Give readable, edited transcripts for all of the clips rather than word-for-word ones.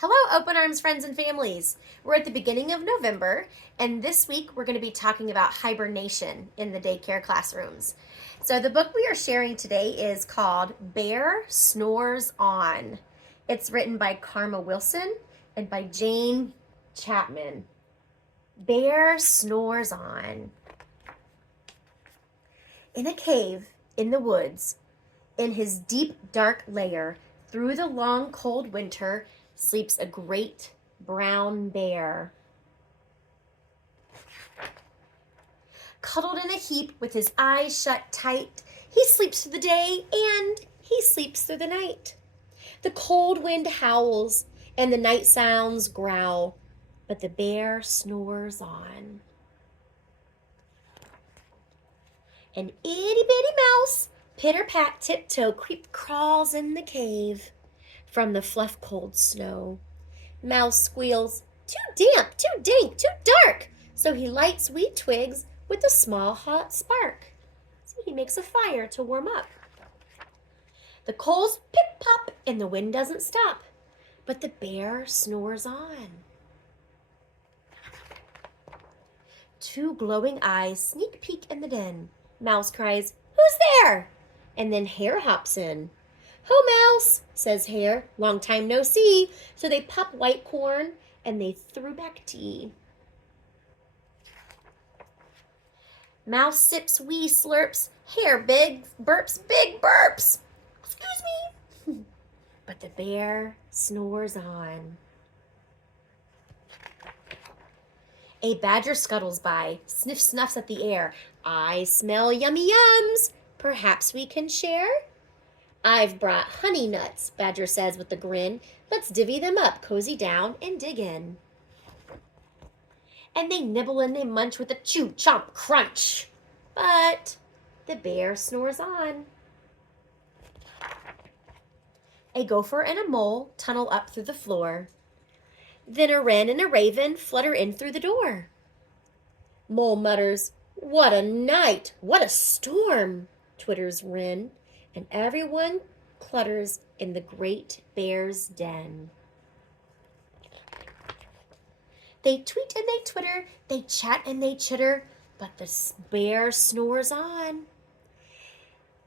Hello, Open Arms friends and families. We're at the beginning of November, and this week we're going to be talking about hibernation in the daycare classrooms. So, the book we are sharing today is called Bear Snores On. It's written by Karma Wilson and by Jane Chapman. Bear Snores On. In a cave in the woods, in his deep, dark lair, through the long, cold winter, sleeps a great brown bear. Cuddled in a heap with his eyes shut tight, he sleeps through the day and he sleeps through the night. The cold wind howls and the night sounds growl, but the bear snores on. An itty-bitty mouse, pitter-pat, tiptoe, crawls in the cave from the fluff cold snow. Mouse squeals, "Too damp, too dank, too dark," so he lights wee twigs with a small hot spark. So he makes a fire to warm up. The coals pip-pop and the wind doesn't stop, but the bear snores on. Two glowing eyes sneak peek in the den. Mouse cries, "Who's there?" And then Hare hops in. "Ho, Mouse," says Hare, "long time no see." So they pop white corn and they threw back tea. Mouse sips wee slurps. Hare big burps, big burps. "Excuse me." But the bear snores on. A badger scuttles by, snuffs at the air. "I smell yummy yums. Perhaps we can share?" "I've brought honey nuts," Badger says with a grin. "Let's divvy them up, cozy down, and dig in." And they nibble and they munch with a chew, chomp, crunch. But the bear snores on. A gopher and a mole tunnel up through the floor. Then a wren and a raven flutter in through the door. Mole mutters, "What a night! What a storm!" Twitters wren, and everyone clutters in the great bear's den. They tweet and they twitter, they chat and they chitter, but the bear snores on.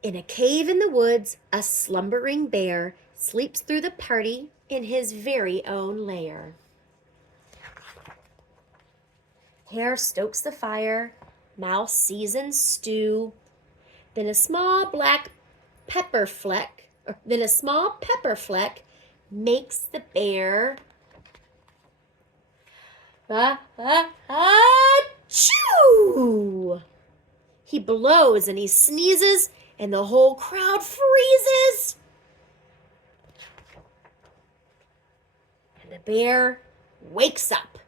In a cave in the woods, a slumbering bear sleeps through the party in his very own lair. Hare stokes the fire, Mouse seasons stew, then a small pepper fleck makes the bear chew. He blows and he sneezes and the whole crowd freezes. And the bear wakes up.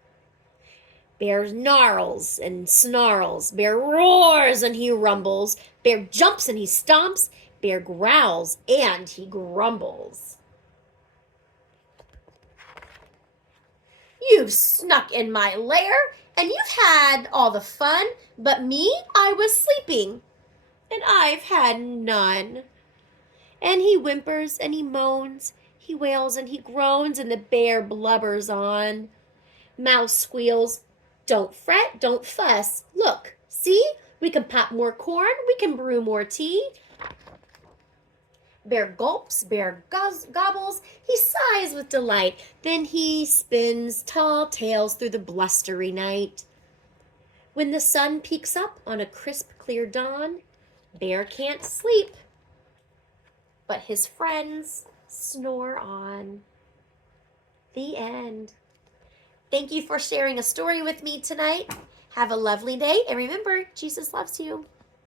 Bear gnarls and snarls. Bear roars and he rumbles. Bear jumps and he stomps. Bear growls and he grumbles. "You've snuck in my lair and you've had all the fun, but me, I was sleeping, and I've had none." And he whimpers and he moans. He wails and he groans, and the bear blubbers on. Mouse squeals, "Don't fret, don't fuss. Look, see, we can pop more corn, we can brew more tea." Bear gulps, bear gobbles, he sighs with delight. Then he spins tall tales through the blustery night. When the sun peeks up on a crisp, clear dawn, Bear can't sleep, but his friends snore on. The end. Thank you for sharing a story with me tonight. Have a lovely day, and remember, Jesus loves you.